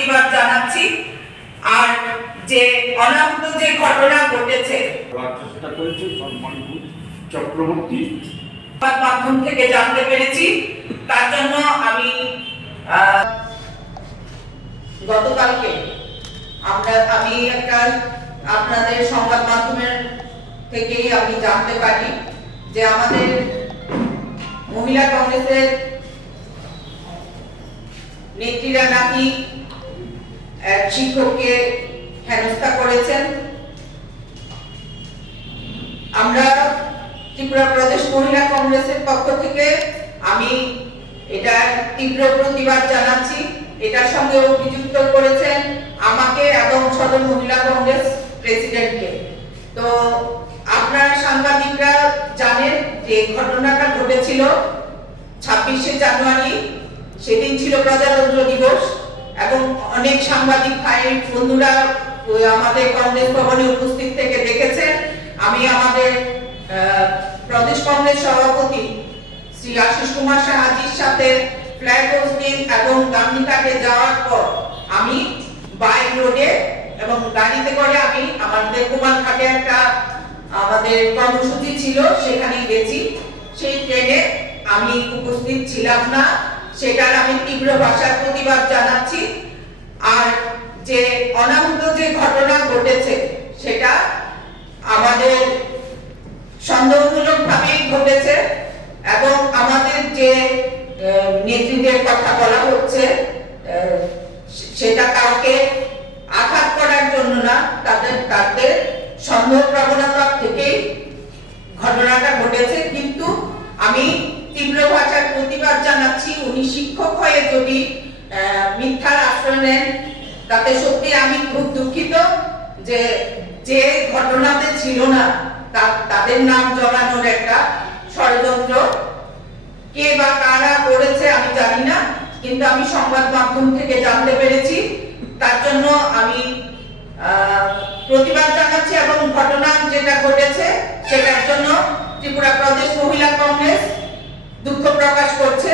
প্রতিবাদ জানাচ্ছি। আর যে অনাহত যে ঘটনা ঘটেছে চক্রবর্তী। মাধ্যম থেকে জানতে পেরেছি। তার জন্য আমি গতকালকে আমরা আমি একটা আপনাদের সংবাদ মাধ্যমের থেকেই আমি জানতে পারি যে আমাদের মহিলা কংগ্রেসের নেত্রীরা নাকি এক শিক্ষককে হেনস্থা করেছেন। আমরা ত্রিপুরা প্রদেশ মহিলা কংগ্রেসের পক্ষ থেকে আমি এটা তীব্র প্রতিবাদ জানাচ্ছি। এটার সঙ্গে অভিযুক্ত করেছেন আমাকে এবং সদর মহিলা কংগ্রেস প্রেসিডেন্টকে। তো আপনারা সাংবাদিকরা জানেন যে ঘটনাটা ঘটেছিল ছাব্বিশে জানুয়ারি, সেদিন ছিল প্রজাতন্ত্র দিবস। অনেক সাংবাদিক ভাই বন্ধুরা আমাদের কংগ্রেস ভবনে উপস্থিত থেকে দেখেছেন। আমি আমাদের প্রদেশ কংগ্রেস সভাপতি শ্রী আশিস কুমার সাহাজির সাথে ফ্ল্যাগ হোস্টিং এবং গান্ধীঘাটে যাওয়ার পর আমি বাই রোডে এবং গাড়িতে করে আমি আমাদের কুমারঘাটে একটা আমাদের কর্মসূচি ছিল সেখানে গেছি। সেই ট্রেনে আমি উপস্থিত ছিলাম না। সেটার আমি তীব্র ভাষার প্রতিবাদ জানাচ্ছি। আর যে অনাহুত যে ঘটনা ঘটেছে, সেটা আমাদের সন্দেহমূলক ভাবেই ঘটেছে এবং আমাদের যে নেতৃত্বের কথা বলা হচ্ছে সেটা কাউকে আঘাত করার জন্য না, তাদের তাদের সন্দেহ প্রবণতা থেকেই ঘটনাটা ঘটেছে। কিন্তু আমি তীব্র ভাষার প্রতিবাদ জানাচ্ছি, উনি শিক্ষক হয়ে যদি মিথ্যার নেন তাতে সত্যি আমি খুব দুঃখিত যে যে ঘটনাতে ছিল না তাদের নাম জড়ানোর একটা ষড়যন্ত্র। কে বা কারা করেছে আমি জানি না, কিন্তু আমি সংবাদ মাধ্যম থেকে জানতে পেরেছি। তার জন্য আমি প্রতিবাদ জানাচ্ছি এবং ঘটনা যেটা ঘটেছে সেটার জন্য ত্রিপুরা প্রদেশ মহিলা কংগ্রেস দুঃখ প্রকাশ করছে।